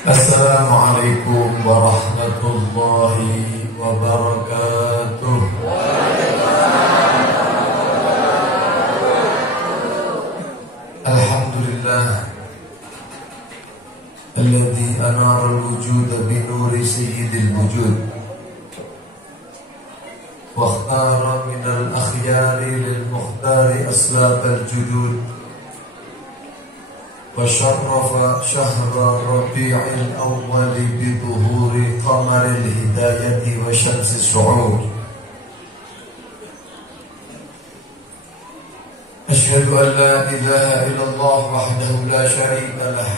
Assalamualaikum warahmatullahi wabarakatuh. Alhamdulillah alladzi anara al-wujud bi nuri sayyidil wujud wa ikhtara min al-akhyari lil mukhtari aslab al-judud وشرف شهر ربيع الأول بظهور قمر الهداية وشمس السعود. أشهد أن لا إله إلا الله وحده لا شريك له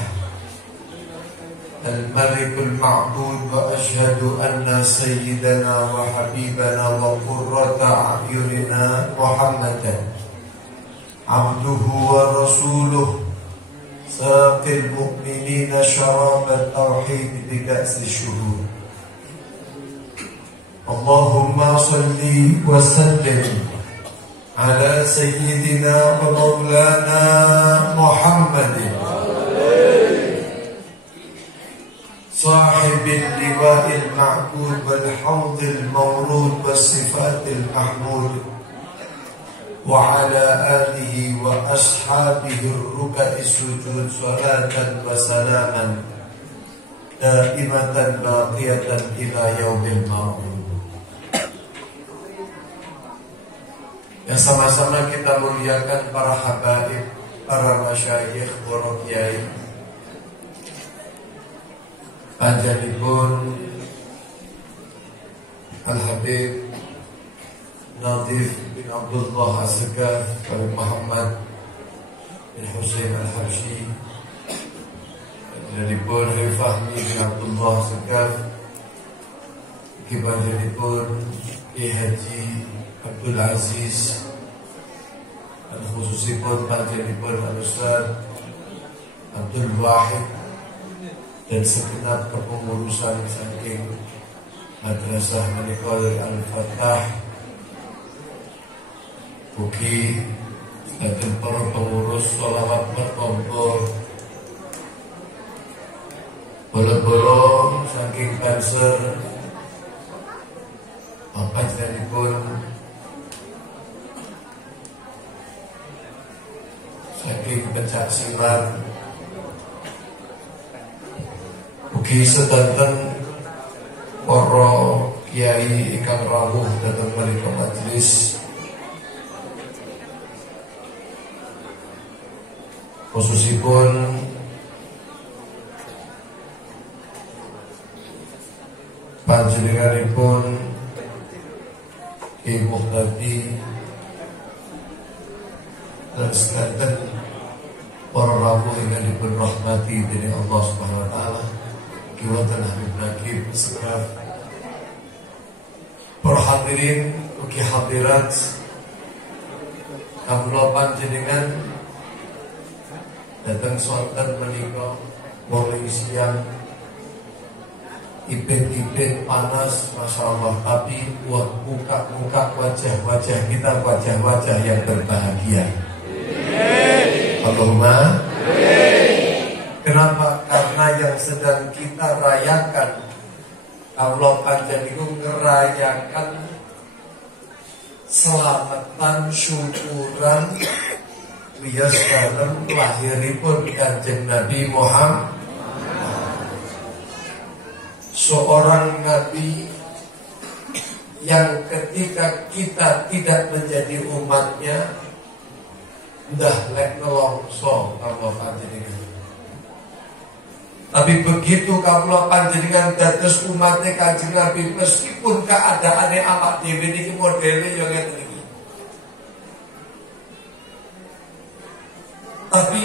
الملك المعبود، وأشهد أن سيدنا وحبيبنا وقرة أعيننا محمدا عبده ورسوله ساقي المؤمنين شراب التوحيد بكأس الشهود. اللهم صل وسلم على سيدنا ومولانا محمد صاحب اللواء المعبود والحوض المورود والصفات المحمود، وعلى آله وأصحابه الركع السجود صلاة وسلاما دائمة باقية إلى يوم الموعود. Yang sama-sama kita muliakan para habaib, para masyayikh, para kiai, panjenengan Al-Habib Nadif bin Abdullah As-Segaf bin Muhammad bin Husain Al-Habsyi, panjenengan Fahmi bin Abdullah As-Segaf, panjenengan Haji Abdul Aziz, dan khususipun panjenengan Al-Ustaz Abdul Wahid dan segenap kepengurusan saking Madrasah Manikul Al-Fatah. Mugi saking para pengurus sholawat berkumpul bolong-bolong saking Banser panjenenganipun saking Pencak Silat. Mugi sedanten para kiai ingkang rawuh dhateng mriku majelis, khususipun panjenenganipun Ki Muhtadi dan sedanten para rawuh ingkang dipun rahmati dening Allah Subhanahu wa taala, ki wonten Habib Naqib Segaf, para hadirin ugi hadirat, kawula panjenengan datang sonten menika mulai siang, ipit-ipit panas, Masya Allah, tapi muka-muka wajah-wajah kita wajah-wajah yang berbahagia. Allahumma. Kenapa? Karena yang sedang kita rayakan, Allah panjenengan ngerayakan selamatan syukuran wiyos dalem lahiripun Kanjeng Nabi Muhammad, seorang Nabi yang ketika kita tidak menjadi umatnya dah lek nelongso kawula panjenengan. Tapi begitu kawula panjenengan dados umatnya Kanjeng Nabi, meskipun keadaane awak dhewe niki modele yo ngeten iki, tapi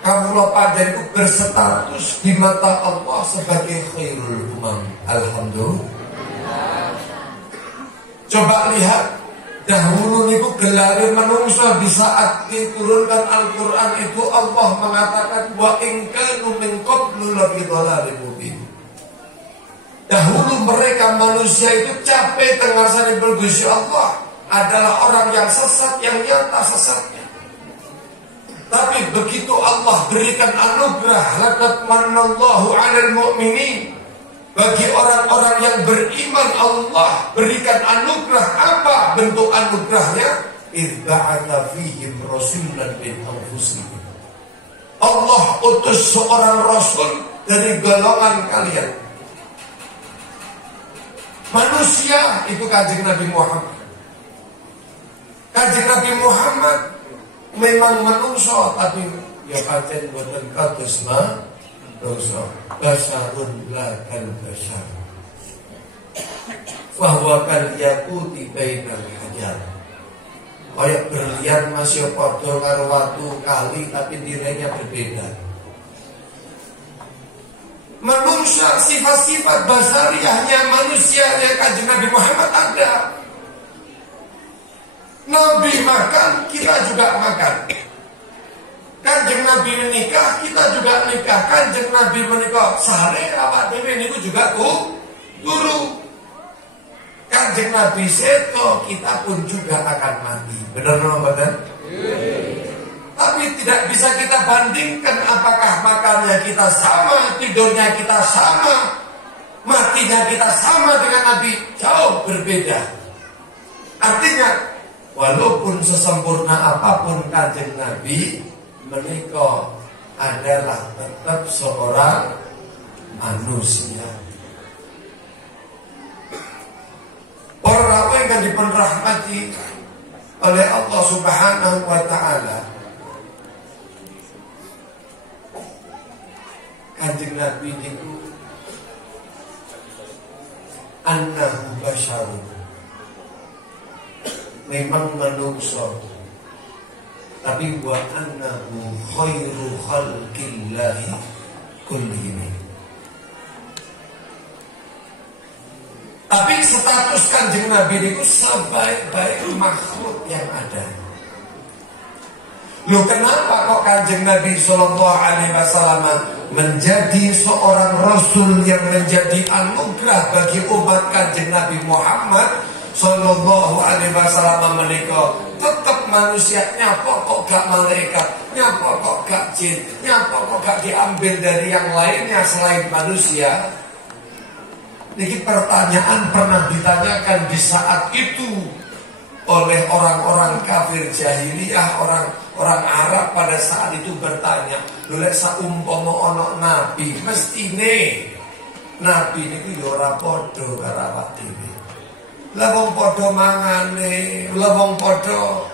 kawula panjenengan berstatus di mata Allah sebagai khairul umam. Alhamdulillah. Coba lihat, dahulu niku gelare manungsa di saat diturunkan Al-Qur'an itu Allah mengatakan wa in kanu min qablu la fi dhalalin mubin. Dahulu mereka manusia itu capek tengarsane Gusti Allah, adalah orang yang sesat, yang nyata sesatnya. Tapi begitu Allah berikan anugerah, laqad manallahu 'alal mu'minin, bagi orang-orang yang beriman Allah berikan anugerah. Apa bentuk anugerahnya? Idz ba'atsa fihim rasulan min anfusihim. Allah utus seorang rasul dari golongan kalian. Manusia itu Kanjeng Nabi Muhammad. Kanjeng Nabi Muhammad memang manusia, tapi ya pancen boten kados manusia. Basarun la kal basar. Fa huwa kal yaquti bainal hajar. Kayak berlian masih padha karo watu kali, tapi nilainya berbeda. Manusia, sifat-sifat basariahnya manusianya Kanjeng Nabi Muhammad ada. Nabi makan, kita juga makan. Kanjeng Nabi menikah, kita juga nikah. Kanjeng Nabi menikah sare awak dhewe niku juga turu. Kanjeng Nabi seto, kita pun juga akan mati. Benar benar? Tapi tidak bisa kita bandingkan apakah makannya kita sama, tidurnya kita sama, matinya kita sama dengan Nabi. Jauh berbeda. Artinya, walaupun sesempurna apapun Kanjeng Nabi, menikah adalah tetap seorang manusia. Orang yang dipenrahmati oleh Allah Subhanahu wa ta'ala, Kanjeng Nabi itu annahu basyarun, memang manusia, tapi wa annahu khairu khalqillahi kullihim. Tapi status Kanjeng Nabi itu sebaik-baik makhluk yang ada. Loh, kenapa kok Kanjeng Nabi Sallallahu Alaihi Wasallam menjadi seorang Rasul yang menjadi anugerah bagi umat Kanjeng Nabi Muhammad Sallallahu Alaihi Wasallam menikah tetap manusia, nyapa kok gak malaikat, nyapa kok gak jin, nyapa kok gak diambil dari yang lainnya selain manusia? Ini pertanyaan pernah ditanyakan di saat itu oleh orang-orang kafir jahiliyah, orang Arab pada saat itu bertanya, lek saumpama ana nabi, mestine nabi niku ya ora padha karo awak dhewe. Lah wong padha mangane, lah wong padha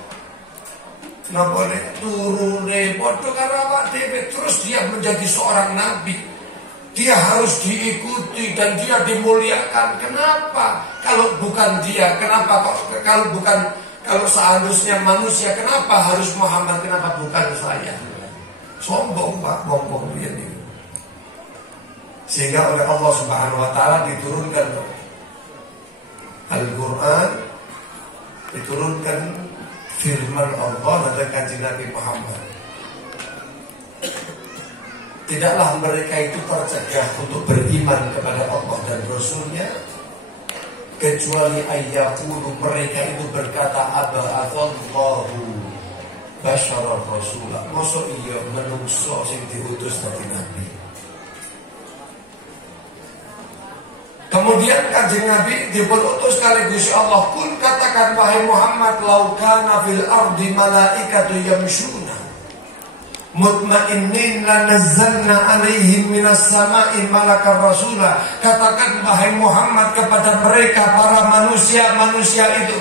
napa nek turune padha karo awak dhewe, terus dia menjadi seorang nabi. Dia harus diikuti dan dia dimuliakan. Kenapa? Kalau bukan dia, kenapa kok? Kalau seharusnya manusia, kenapa harus Muhammad? Kenapa bukan saya? Sombong Pak, sombong dia ini. Sehingga oleh Allah Subhanahu Wa Taala diturunkan Al-Quran, diturunkan firman Allah dari Kanjeng Nabi Muhammad. Tidaklah mereka itu tercegah untuk beriman kepada Allah dan Rasulnya, kecuali ayyaqulu, mereka itu berkata aba'athallahu basyarar rasulah. Masa iya menungso sing diutus dari Nabi. Kemudian Kanjeng Nabi diutus kali Gusti Allah, pun katakan wahai Muhammad, lau kana fil ardi malaikatu yamshuna mutmainnin lanazzalna alaihim minas sama'i malakar rasulah. Katakan wahai Muhammad kepada mereka para manusia itu,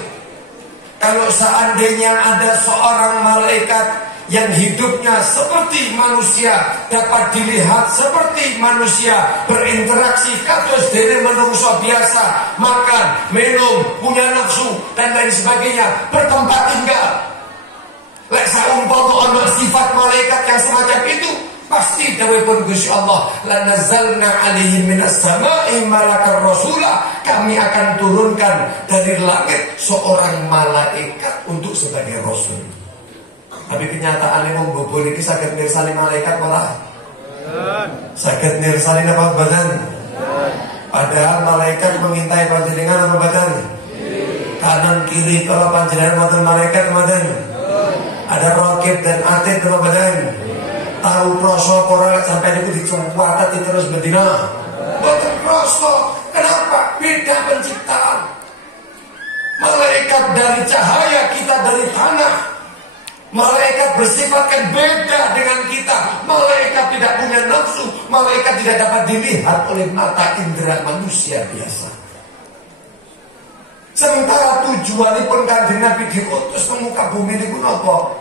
kalau seandainya ada seorang malaikat yang hidupnya seperti manusia, dapat dilihat seperti manusia, berinteraksi kados dene manungsa biasa, makan, minum, punya nafsu dan lain sebagainya, bertempat tinggal. Lek saumpama ana sifat malaikat yang semacam itu, pasti dawuhipun Gusti Allah, lanazzalna alaihim minas sama'i malakar rasulah, kami akan turunkan dari langit seorang malaikat untuk sebagai rasul. Tapi kenyataannya wong bobol iki saged mirsani malaikat ora? Saged mirsani apa badan? Padahal malaikat mengintai panjenengan apa badan? Kanan kiri kalau panjenengan wonten malaikat mboten? Ada Raqib dan Atid Ramadan. Tahu proso ora sampai niku dicumpuatat terus bedina. Boten proso. Kenapa? Beda penciptaan. Malaikat dari cahaya, kita dari tanah. Malaikat bersifat kan beda dengan kita. Malaikat tidak punya nafsu. Malaikat tidak dapat dilihat oleh mata indera manusia biasa. Sementara tujuanipun Kanjeng Nabi diutus ke muka bumi niku napa?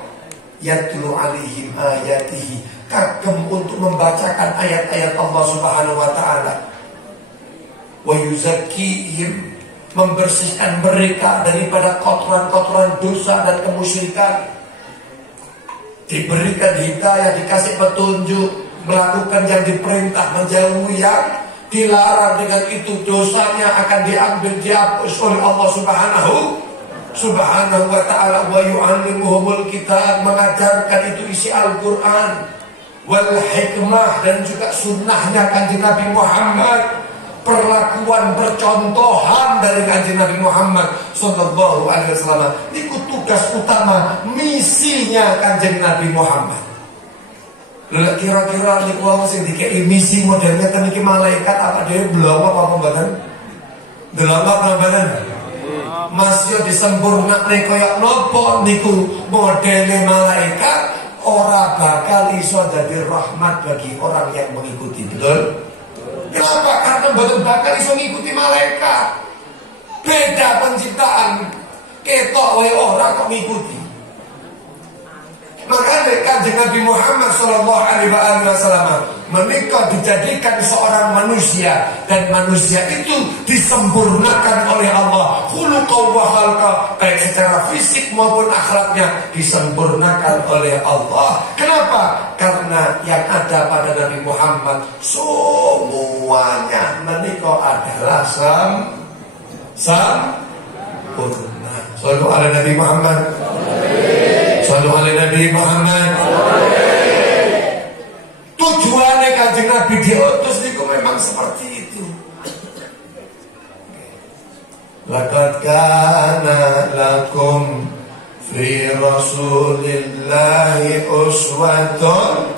Yatlu alaihim ayatihi, kagem untuk membacakan ayat-ayat Allah Subhanahu wa taala. Wa yuzakkihim, membersihkan mereka daripada kotoran-kotoran dosa dan kemusyrikan. Diberikan hidayah, dikasih petunjuk, melakukan yang diperintah, menjauhi yang dilarang. Dengan itu dosanya akan diambil, dihapus oleh Allah Subhanahu wa ta'ala. Wa yu'allimuhumul kitab, mengajarkan itu isi Al-Quran wal hikmah, dan juga sunnahnya Kanjeng Nabi Muhammad. Perlakuan percontohan dari Kanjeng Nabi Muhammad sallallahu alaihi wasallam. Itu tugas utama, misinya Kanjeng Nabi Muhammad. Kira-kira niku wong sing dikei misi modelnya kan iki malaikat apa dhewe blawak apa mboten? Delawak apa mboten? Masih disempurnakne kaya napa niku modele malaikat, ora bakal iso dadi rahmat bagi orang yang mengikuti, betul? Kenapa? Karena mboten bakal iso ngikuti malaikat. Beda penciptaan. Ketok wae ora kok ngikuti. Maka Kanjeng Nabi Muhammad sallallahu alaihi wasallam menika dijadikan seorang manusia, dan manusia itu disempurnakan oleh Allah. Khuluqan wa khalqa, baik secara fisik maupun akhlaknya disempurnakan oleh Allah. Kenapa? Karena yang ada pada Nabi Muhammad semuanya menika adalah sempurna. Sallu ala Nabi Muhammad. Sallu ala Nabi Muhammad. Tujuannya Kanjeng Nabi diutus niku memang seperti itu. Laqad kana lakum fi Rasulillahi uswatun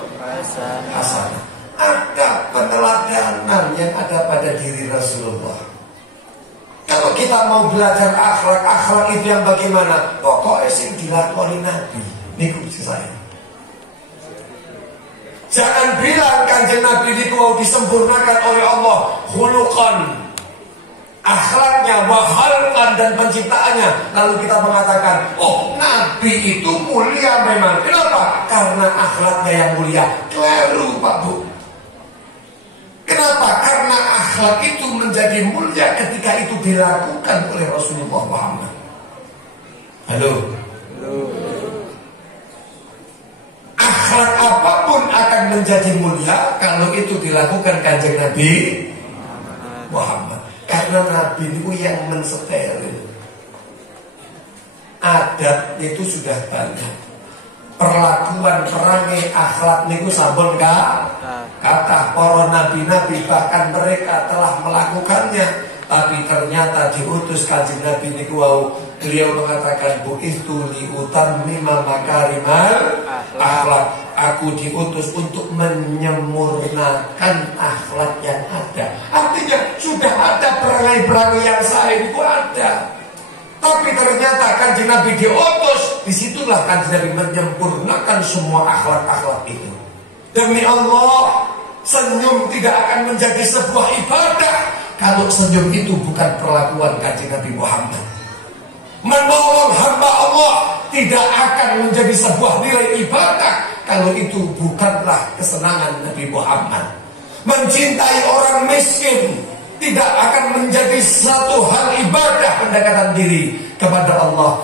hasanah. Ada peteladanan yang ada pada diri Rasulullah. Kalau kita mau belajar akhlak itu yang bagaimana? Pokoknya sing dilakoni Nabi. Niku saya. Jangan bilang Kanjeng Nabi niku mau disempurnakan oleh Allah khuluqan, akhlaknya, wa khalqan, dan penciptaannya. Lalu kita mengatakan, oh Nabi itu mulia memang. Kenapa? Karena akhlaknya yang mulia. Keliru Pak Bu. Kenapa? Karena akhlak itu menjadi mulia ketika itu dilakukan oleh Rasulullah Muhammad. Halo. Akhlak apapun akan menjadi mulia kalau itu dilakukan Kanjeng Nabi Muhammad. Karena Nabi itu yang mensetelin. Adat itu sudah banyak. Perlakuan perangai akhlak niku sampun kata para nabi-nabi, bahkan mereka telah melakukannya, tapi ternyata diutus Kanjeng Nabi niku wau, beliau mengatakan bu'ithu li utammima makarimal akhlak. Aku diutus untuk menyempurnakan akhlak yang ada. Artinya sudah ada perangai-perangai yang saya itu ada. Tapi ternyata Kanjeng Nabi diutus, disitulah Kanjeng Nabi menyempurnakan semua akhlak-akhlak itu. Demi Allah, senyum tidak akan menjadi sebuah ibadah kalau senyum itu bukan perlakuan Kanjeng Nabi Muhammad. Menolong hamba Allah tidak akan menjadi sebuah nilai ibadah kalau itu bukanlah kesenangan Nabi Muhammad. Mencintai orang miskin tidak akan menjadi satu hal ibadah pendekatan diri kepada Allah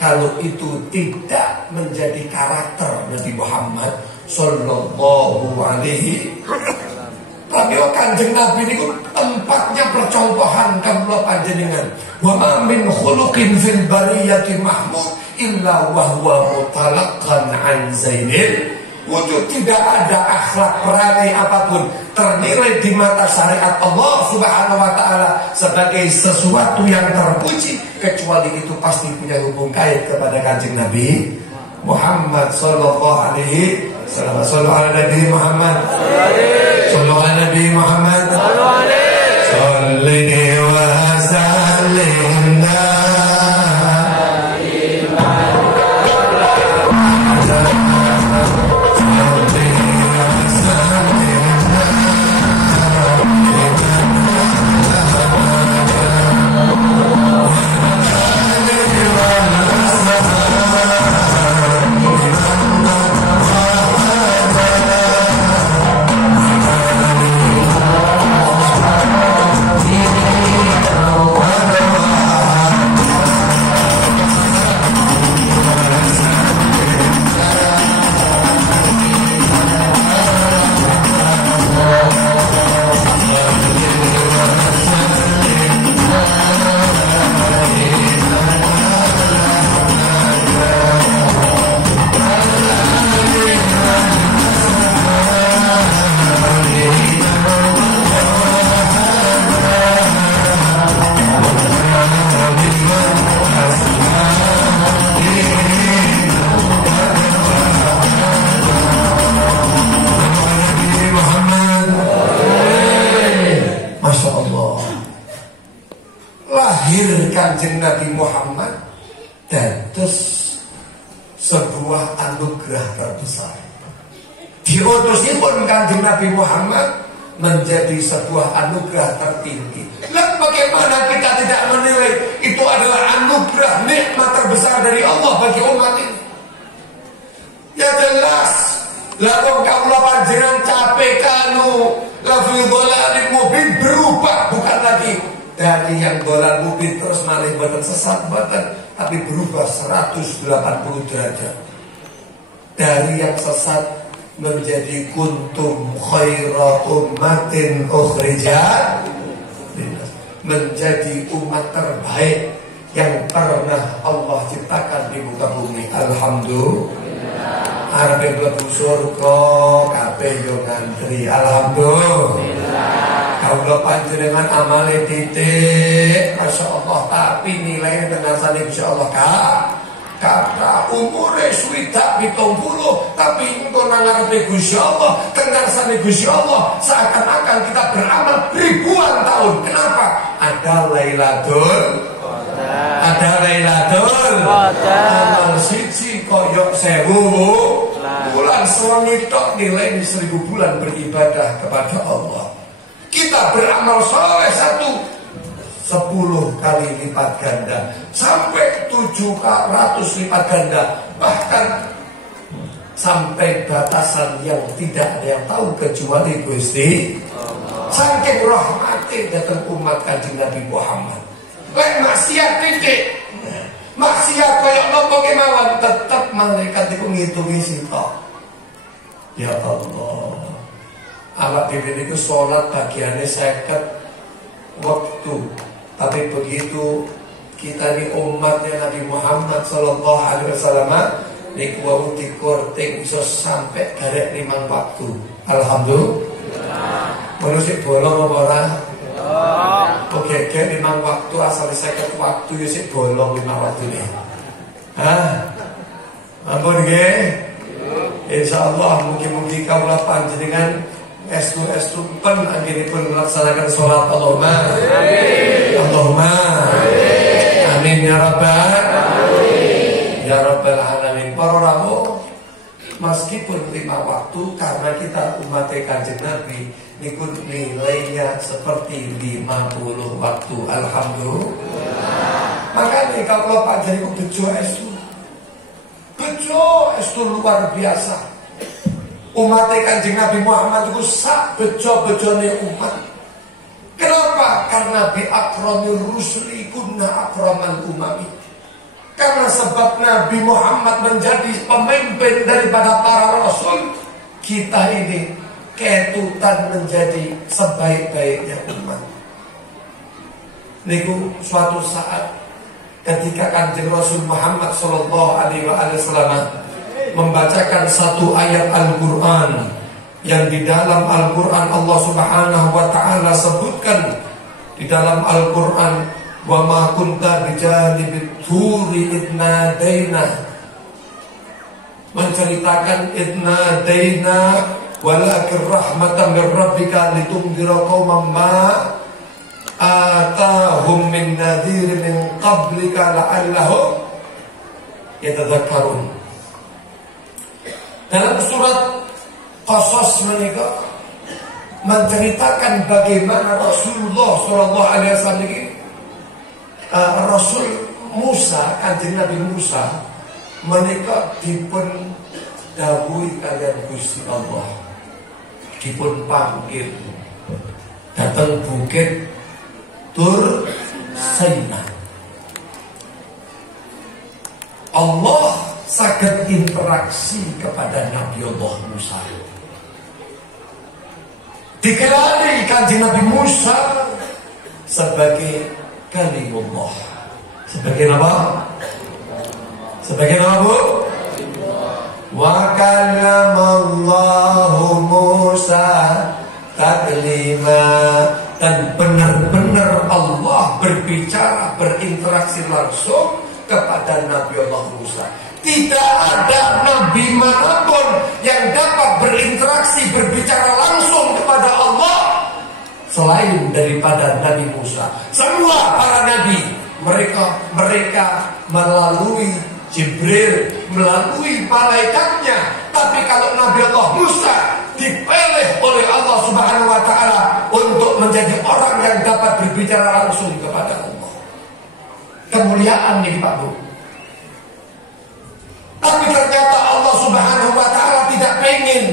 kalau itu tidak menjadi karakter Nabi Muhammad sallallahu alaihi wasallam. Tapi Kanjeng Nabi ini tempatnya percontohan kula panjenengan. Wa ma min khuluqin fil bariyati mahmud illa wa huwa mutalaqqan an zainil wujud. Tidak ada akhlak perangai apapun ternilai di mata syariat Allah Subhanahu wa ta'ala sebagai sesuatu yang terpuji kecuali itu pasti punya hubung kait kepada Kanjeng Nabi Muhammad sallallahu alaihi wasallam. Sallu ala Nabi Muhammad. Sallu ala Nabi Muhammad. Sallu alaihi wa sallim. Kanjeng Nabi Muhammad dados sebuah anugerah terbesar. Diutusipun Kanjeng Nabi Muhammad menjadi sebuah anugerah tertinggi. Lalu bagaimana kita tidak menilai itu adalah anugerah nikmat terbesar dari Allah bagi umat ini? Ya jelas. Lalu kaulah panjenengan capek kanu lafi dhalalin mubin, berubah, bukan lagi dari yang dolal mubin terus malih boten sesat boten, tapi berubah 180 derajat. Dari yang sesat menjadi kuntum khaira ummatin ukhrijat, menjadi umat terbaik yang pernah Allah ciptakan di muka bumi. Alhamdulillah. Arep mlebu surga kabeh yo ngantri. Alhamdulillah. Kalau panjenengan amale titik, Masya Allah, tapi nilainya dengan sana Insya Allah kata umure swidak 70, tapi engkau nangarepe Gusti Allah, dengan sana Gusti Allah, seakan-akan kita beramal ribuan tahun. Kenapa? Ada Lailatul amal siji koyok 1000 bulan, sewengi tok nilai 1000 bulan beribadah kepada Allah. Kita beramal soleh 10 kali lipat ganda, sampai 700 lipat ganda, bahkan sampai batasan yang tidak ada yang tahu kecuali Gusti. Saking rahmati datang umat Kanjeng Nabi Muhammad. Lek maksiat titik, maksiat koyok nopo kemawon, tetap malaikat itu ngitungi sitok. Ya Allah, awak dhewe niku salat bagiane 50 waktu, tapi begitu kita ini umatnya Nabi Muhammad sallallahu alaihi wasallam niku wau dikorting iso sampai garek 5 waktu. Alhamdulillah. Manusia bolong apa ora? Oke, 5 waktu asal 50 waktu ya sik bolong 5 waktu nih. Ampun nggih. Insyaallah mugi-mugi kawula panjenengan estu pen anggenipun melaksanakan sholat. Allahumma amin. Allahumma amin. Amin ya rabbal alamin. Ya rabbal alamin. Para rawuh, meskipun 5 waktu, karena kita umat Kanjeng Nabi niku nilainya seperti 50 waktu. Alhamdulillah. Makanya kalau panjenengan bejo estu luar biasa. Umat Kanjeng Nabi Muhammad itu sak bejo-bejone umat. Kenapa? Karena bi akramir rusuli kunna akramal umami. Karena sebab Nabi Muhammad menjadi pemimpin daripada para rasul, kita ini ketutan menjadi sebaik-baiknya umat. Niku suatu saat ketika Kanjeng Rasul Muhammad sallallahu alaihi wasallam membacakan satu ayat Al-Quran, yang di dalam Al-Quran Allah Subhanahu wa ta'ala sebutkan di dalam Al-Quran, wa ma kunta bijanibit turi idnadaina menceritakan idna daina walakin rahmatan min rabbika litundira qauman ma atahum min nadhir min qablika la'allahum yatadzakkarun. Dalam surat Qasas menika menceritakan bagaimana Rasulullah sallallahu alaihi wasallam ini Rasul Musa, kanjeng Nabi Musa menika dipun dawuhi kalian Gusti Allah, dipun panggil datang bukit Tur Saina. Allah saged interaksi kepada Nabi Allah Musa. Dikelari kanjeng Nabi Musa sebagai kalimullah. Sebagai apa? Sebagai apa, Bu? Wa kalamallahu Musa taklima. Dan benar-benar Allah berbicara, berinteraksi langsung kepada Nabi Allah Musa. Tidak ada nabi manapun yang dapat berinteraksi, berbicara langsung kepada Allah selain daripada Nabi Musa. Semua para nabi mereka melalui Jibril, melalui malaikatnya. Tapi kalau Nabi Allah Musa dipilih oleh Allah Subhanahu wa taala untuk menjadi orang yang dapat berbicara langsung kepada Allah. Kemuliaan nih Pak Bu. Tapi ternyata Allah Subhanahu wa taala tidak pengen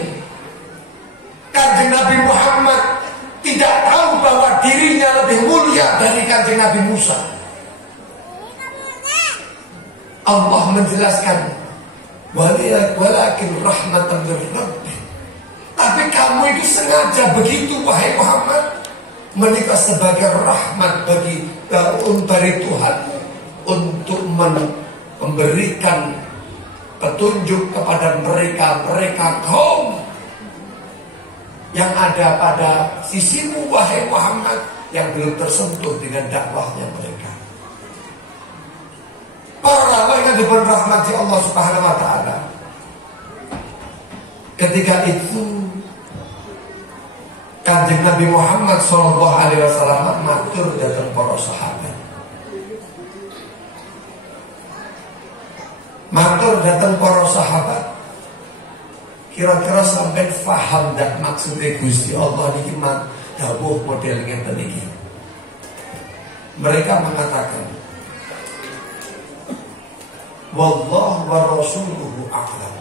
kanjeng Nabi Muhammad tidak tahu bahwa dirinya lebih mulia dari kanjeng Nabi Musa. Allah menjelaskan walakin rahmatan min rabbik. Tapi kamu itu sengaja begitu wahai Muhammad, menikah sebagai rahmat bagi dari Tuhan untuk memberikan petunjuk kepada mereka kaum yang ada pada sisimu wahai Muhammad yang belum tersentuh dengan dakwahnya mereka. Para yang diberi rahmat Allah Subhanahu wa taala. Ketika itu kanjeng Nabi Muhammad sallallahu alaihi wasallam matur datang para sahabat. Matur datang para sahabat. Kira-kira sampai faham dan maksudnya Gusti Allah niki dawuh model ngeten iki. Mereka mengatakan, wallahu wa rasuluhu a'lam.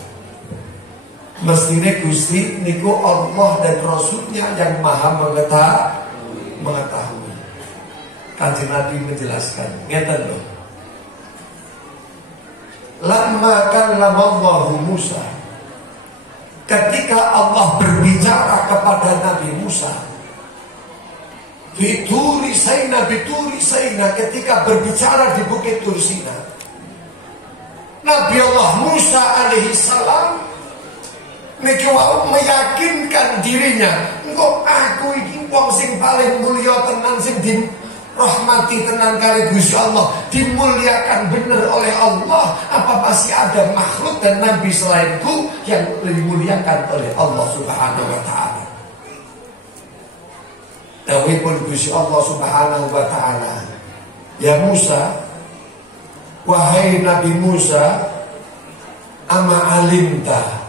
Mestinya Gusti niku Allah dan Rasulnya yang maha mengetahui. Kanjeng Nabi menjelaskan, ngeten loh. Lamma kallamallahu Musa, ketika Allah berbicara kepada Nabi Musa, Bituri Saina, ketika berbicara di Bukit Tur Sina, Nabi Allah Musa alaihi salam niki wau meyakinkan dirinya, engko aku iki wong sing paling mulya tenan, sing dirahmati tenan kali Gusti Allah, dimuliakan bener oleh Allah. Apa masih ada makhluk dan nabi selainku yang dimuliakan oleh Allah Subhanahu wa taala? Dawuhipun Gusti Allah Subhanahu wa taala, ya Musa, wahai Nabi Musa, ama alimta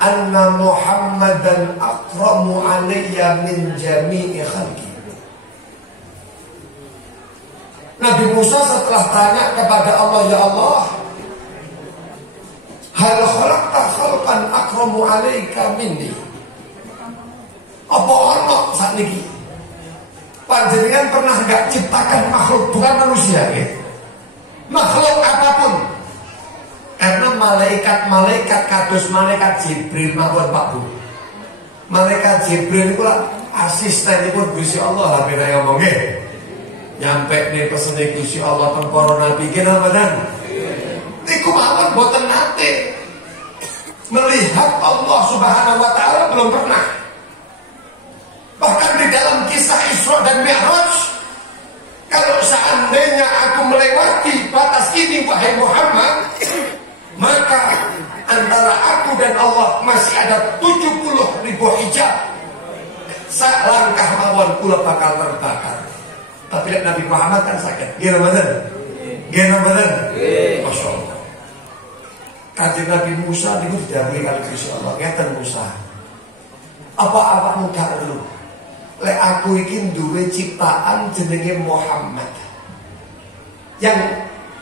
anna Muhammadan akramu alayya min jami'i khalqi. Nabi Musa setelah tanya kepada Allah, ya Allah, hal khalaqta khalqan akramu alayka minni? Apa ono sakniki panjenengan pernah enggak ciptakan makhluk, bukan manusia ya, makhluk apapun? Karena malaikat kados malaikat Jibril mawon Pak Bu. Malaikat Jibril itu asisten itu Gusti Allah, tapi nek ngomong nggih. Nyampe nih pesene Gusti Allah teng para nabi ki napa niku mawon boten nate melihat Allah Subhanahu wa taala, belum pernah. Bahkan di dalam kisah Isra dan Mi'raj, Kalau seandainya aku melewati batas ini wahai Muhammad, maka antara aku dan Allah masih ada 70.000 hijab. Selangkah mawon kula bakal terbakar. Tapi Nabi Muhammad kan sakit. Gimana? Masya Allah. Kanjeng Nabi Musa niku didhawuhi kali Gusti Allah, ngeten Musa. Apa-apa muka lu. Lek aku iki duwe ciptaan jenenge Muhammad. Yang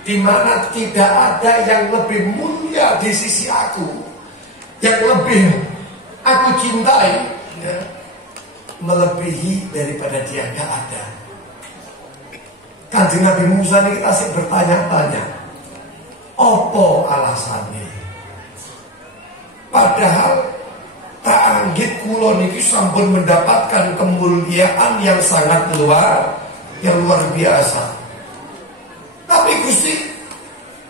dimana tidak ada yang lebih mulia di sisi aku, yang lebih aku cintai, ya, melebihi daripada dia, gak ada. Kanjeng Nabi Musa ini kita sih bertanya-tanya, opo alasannya? Padahal tak anggit kula niki sampun mendapatkan kemuliaan yang sangat luar biasa. Tapi Gusti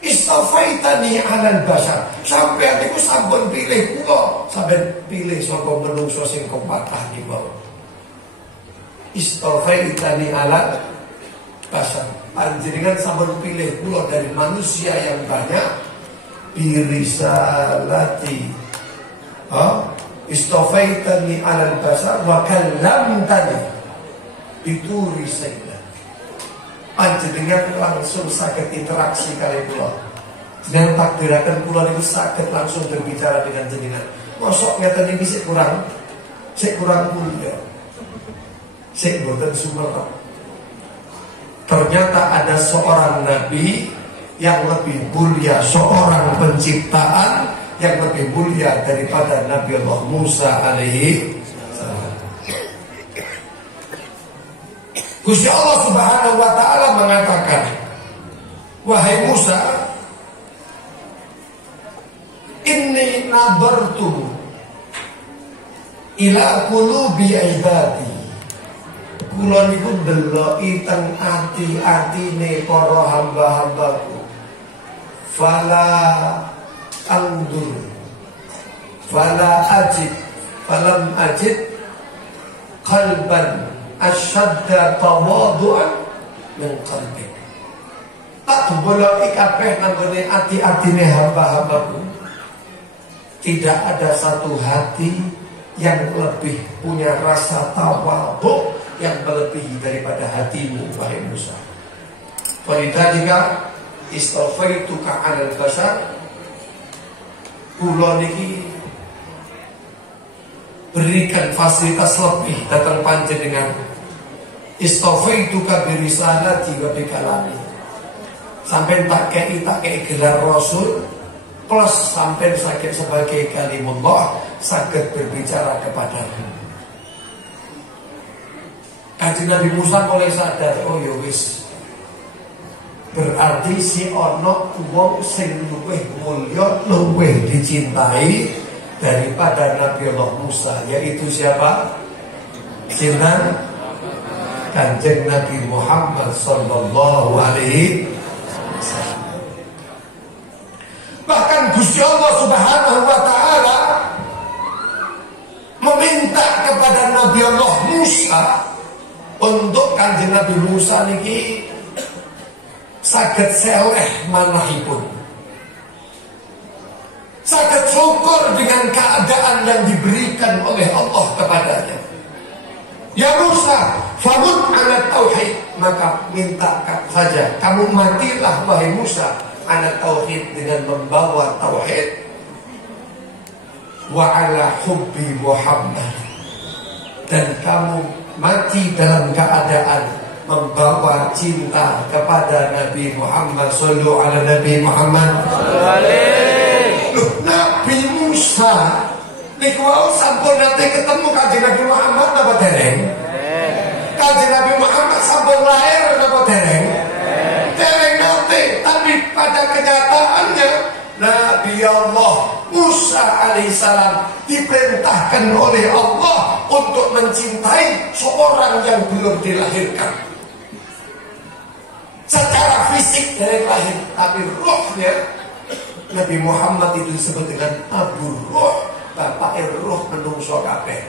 istafaitani alal basar, sampai niku sampun pilih kula, sampai pilih saka menungso sing kepatah di bawah. Istafaitani alal basar, panjenengan sampun pilih kula dari manusia yang banyak birisalati. Istafaitani alal basar wa kallamtani bituri sayla. Panjenengan langsung saged interaksi kali kula. Jenengan takdiraken kula niku saged langsung berbicara dengan jenengan. Mosok ngeten iki sik kurang mulia. Sik boten sumerep. Ternyata ada seorang nabi yang lebih mulia, seorang penciptaan yang lebih mulia daripada Nabi Allah Musa alaihi salam. Gusti Allah Subhanahu wa taala mengatakan, wahai Musa, inni nabartu ila qulubi ibadi. Kula niku ndeloki teng ati-atine para hamba-hambaku. Fala andur, fala ajid, falam ajid qalban asyadda tawadu'an min qalbi. Tak diboloki kabeh nanggone ati-atine hamba-hambaku. Tidak ada satu hati yang lebih punya rasa tawadhu yang melebihi daripada hatimu wahai Musa. Walidhalika istafaituka 'alal basar. Kula niki berikan fasilitas lebih datang panjenengan. Istafaituka bi risalati wa bi kalami. Sampai tak kei gelar Rasul plus sampai sakit sebagai kalimullah, sakit berbicara kepadamu. Kanjeng Nabi Musa mulai sadar, oh ya wis, berarti si ono wong sing luwih mulya, luwih dicintai daripada Nabi Allah Musa, yaitu siapa? Sinten? Kanjeng Nabi Muhammad sallallahu alaihi wasallam. Bahkan Gusti Allah Subhanahu wa taala meminta kepada Nabi Allah Musa untuk Kanjeng Nabi Musa niki saged seleh manahipun, saged syukur dengan keadaan yang diberikan oleh Allah kepadanya. Ya Musa, famut ala tauhid, maka minta saja kamu matilah wahai Musa ala tauhid dengan membawa tauhid, wa ala hubbi Muhammad, dan kamu mati dalam keadaan membawa cinta kepada Nabi Muhammad. Sallu ala Nabi Muhammad. Loh, Nabi Musa niku wau sampun nate ketemu kanjeng Nabi Muhammad napa dereng? Kanjeng Nabi Muhammad sampun lahir napa dereng? Dereng nate, tapi pada kenyataannya Nabi Allah Musa alaihissalam diperintahkan oleh Allah untuk mencintai seorang yang belum dilahirkan. Secara fisik dari lahir, tapi rohnya Nabi Muhammad itu disebut dengan Abu Ruh, bapak ruh menungso kabeh.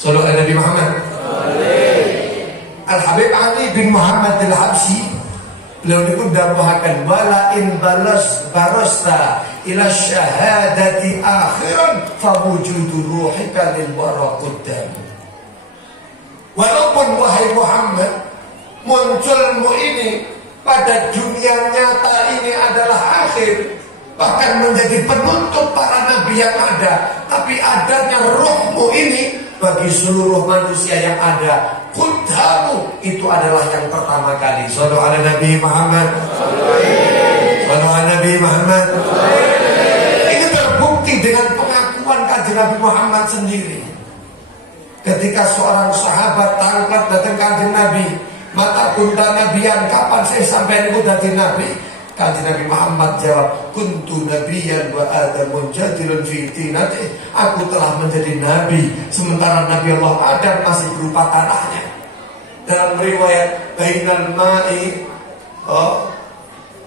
Sallallahu alaihi Nabi Muhammad. Al-Habib Ali bin Muhammad Al-Habsyi, beliau niku dawuhaken wala in barosta ila syahadati akhiran fa wujudu ruhika lil wara qaddam. Walaupun wahai Muhammad, munculmu ini pada dunia nyata ini adalah akhir, bahkan menjadi penutup para nabi yang ada, tapi adanya rohmu ini bagi seluruh manusia yang ada, qudhamu, itu adalah yang pertama kali. Shallallahu ala Nabi Muhammad. Shallallahu ala Nabi Muhammad. Ini terbukti dengan pengakuan kanjeng Nabi Muhammad sendiri. Ketika seorang sahabat tangkat datang kanjeng Nabi, mata bunda nabiyan, kapan saya sampai niku dadi nabi? Kanjeng Nabi Muhammad jawab, kuntu nabiyan wa adamun jadilun fi tinati. Aku telah menjadi nabi sementara Nabi Allah Adam masih berupa tanahnya. Dalam riwayat bainal ma'i,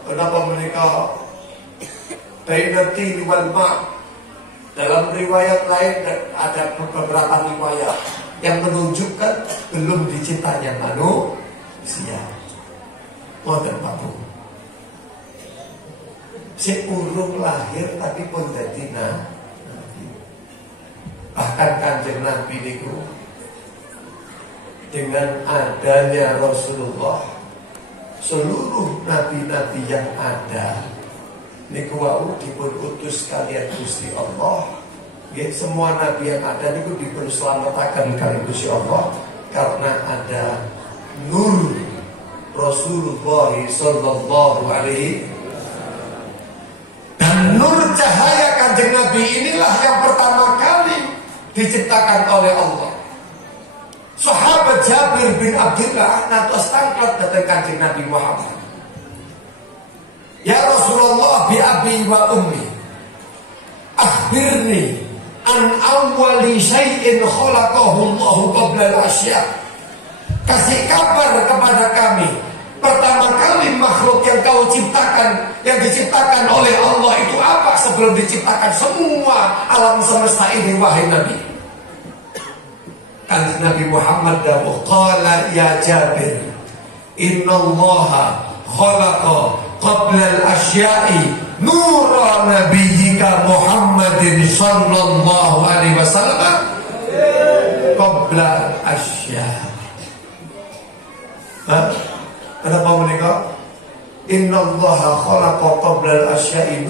kenapa mereka bainal tini wal ma'. Dalam riwayat lain ada beberapa riwayat yang menunjukkan belum diciptanya manusia. Wonten Bapak. Si urung lahir tapi pun dadi nabi. Bahkan kanjeng Nabi niku dengan adanya Rasulullah, seluruh nabi-nabi yang ada niku wau dipun utus kalian Gusti Allah. Nggih, semua nabi yang ada niku dipun slametaken kalian Gusti Allah karena ada nur Rasulullah sallallahu alaihi. Dan nur cahaya kanjeng Nabi inilah yang pertama kali diciptakan oleh Allah. Sahabat Jabir bin Abdullah natos tangklat datang kanjeng Nabi Muhammad. Ya Rasulullah bi abi wa ummi, akhbirni an awwali syai'in khalaqahu Allah qabla al-asya'. Kasih kabar kepada kami, pertama kali makhluk yang kau ciptakan, yang diciptakan oleh Allah itu apa sebelum diciptakan semua alam semesta ini, wahai Nabi? Kanjeng Nabi Muhammad dawuh, qala ya Jabir, innallaha khalaqa qabla al-asya'i nura nabiyyika Muhammadin sallallahu alaihi wasallam qabla al-asya'. Kenapa menikah? Innallaha khalaqa qabla al-asya'i